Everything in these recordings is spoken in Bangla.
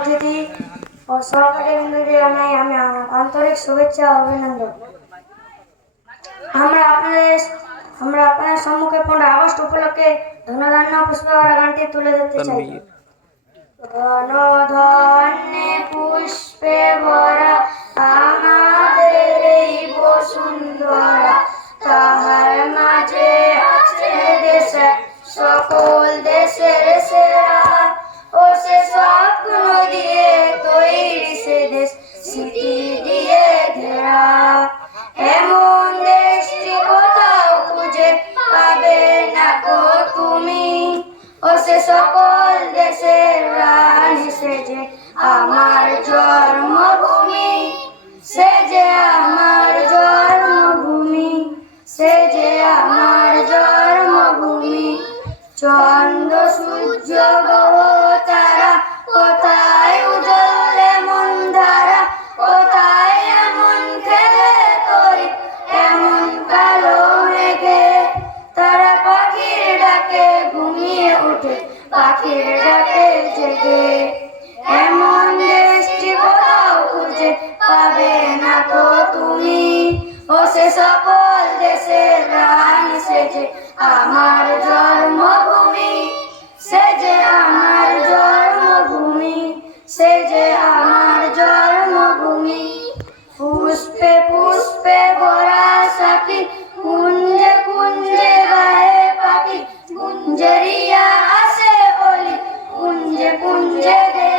অতিথি ও সহপাঠী বৃন্দকে জানাই আমি আন্তরিক শুভেচ্ছা ও অভিনন্দন। আমরা আপনাদের সম্মুখে 15 আগস্ট উপলক্ষে ধনধান্য পুষ্পহারা গানটি তুলে ধরতে চাই। ধনধান্যে পুষ্পে ভরা আমাদের এই বসুন্ধরা, তাহার মাঝে আছে দেশে সকল দেশের সেরা। ও সে স্বপ্ন দিয়ে তৈরি সে দেশ, স্মৃতি দিয়ে ঘেরা। এমন দেশটি কোথাও খুঁজে পাবে না গো তুমি। ও সে সকল দেশের রানী, সে যে আমার জন্মভূমি, সে যে আমার জন্মভূমি, সে যে আমার জন্মভূমি। চন্দ্র সূর্য গ্রহ তারা কোথায় উজ্জ্বল এমন ধারা, কোথায় এমন খেলে তরি এমন কালো মেঘে। তারা পাখির ডাকে ঘুমিয়ে ওঠে, পাখির ডাকে জেগে। এমন দেশটি কোথাও খুঁজে পাবে না গো তুমি। ও সে সকল দেশের রানী, সে যে আমার জন্মভূমি, সে যে আমার জন্মভূমি, সে যে আমার জন্মভূমি। পুষ্পে পুষ্পে ভরা সাকি, কুঞ্জে কুঞ্জে গায়ে পাখি, কুঞ্জেরিয়া আসে অলি, কুঞ্জে কুঞ্জে গে।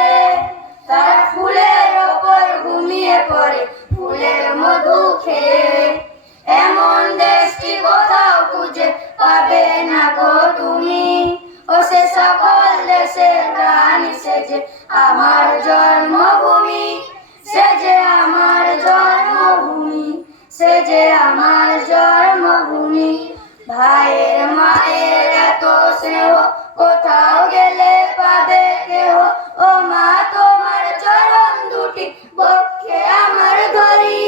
তারা ফুলের ওপর ঘুমিয়ে পড়ে, ফুলের মধু খেয়ে। এমন দেশটি কোথাও খুঁজে পাবে না গো তুমি। ও সে সকল দেশের রানী, সে যে আমার জন্মভূমি, সে যে আমার জন্মভূমি, সে যে আমার জন্মভূমি। ভাইয়ের মায়ের এত স্নেহ কোথাও গেলে পাবে কেহ। ও মা তোমার চরণ দুটি বক্ষে আমার ধরি,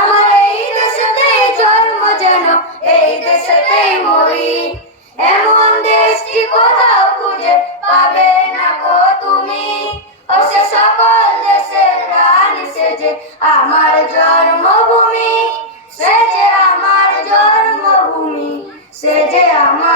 আমার এই দেশেতেই জন্ম যেন এই দেশেতেই মরি। এমন দেশটি কোথাও খুঁজে পাবে না গো তুমি। ও সে সকল দেশের রানী, সে যে আমার জন্মভূমি, সে যে আমার জন্মভূমি, সে যে আমার